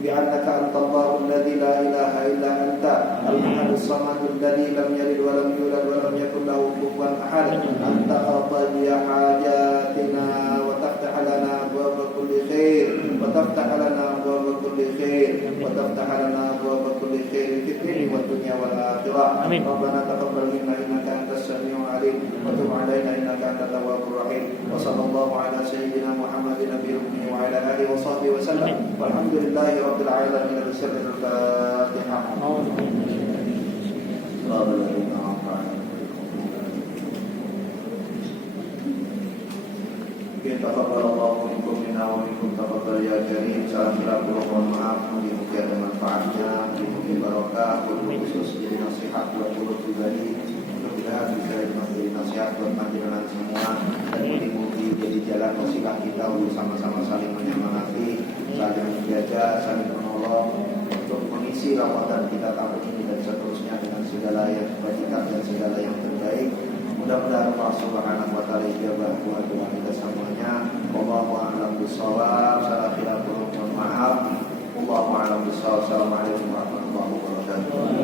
بأنك أنت الله الذي لا إله إلا أنت الأحد الصمد الذي لم يلد ولم يولد ولم يكن له كفوا أحد أن تقضي حاجاتنا وتفتح لنا أبواب كل خير وتفتح لنا أبواب كل خير وتفتح لنا أبواب كل خير في الدين والدنيا والآخرة. ربنا تقبل منا إنك أنت السميع العليم وتب علينا إنك أنت التواب الرحيم. وصلى الله على سيدنا محمد نبي الأمي وعلى آله وصحبه وسلم والحمد لله رب العالمين. بسر الفاتحة. Taqabbalallahu minkum minna wa minkum taqabbal ya karim. Salam berapuluh mohon maaf, mungkin ada manfaatnya, mungkin barokah, khusus jadi nasihat buat mulut pribadi. Mudah-mudahan bisa menjadi nasihat buat panjenengan semua, dan mungkin jadi jalan wasilah kita untuk sama-sama saling menyemangati, saling menjaga, saling menolong untuk mengisi Ramadan kita tahun ini dan seterusnya dengan segala yang kebajikan dan segala yang terbaik. Mudah-mudahan Allah Subhanahu wa taala ijabah doa-doa kita semuanya. Wallahu a'lam bishawab. Salah khilaf, mohon maaf. Wallahu a'lam bishawab. Assalamualaikum warahmatullahi wabarakatuh.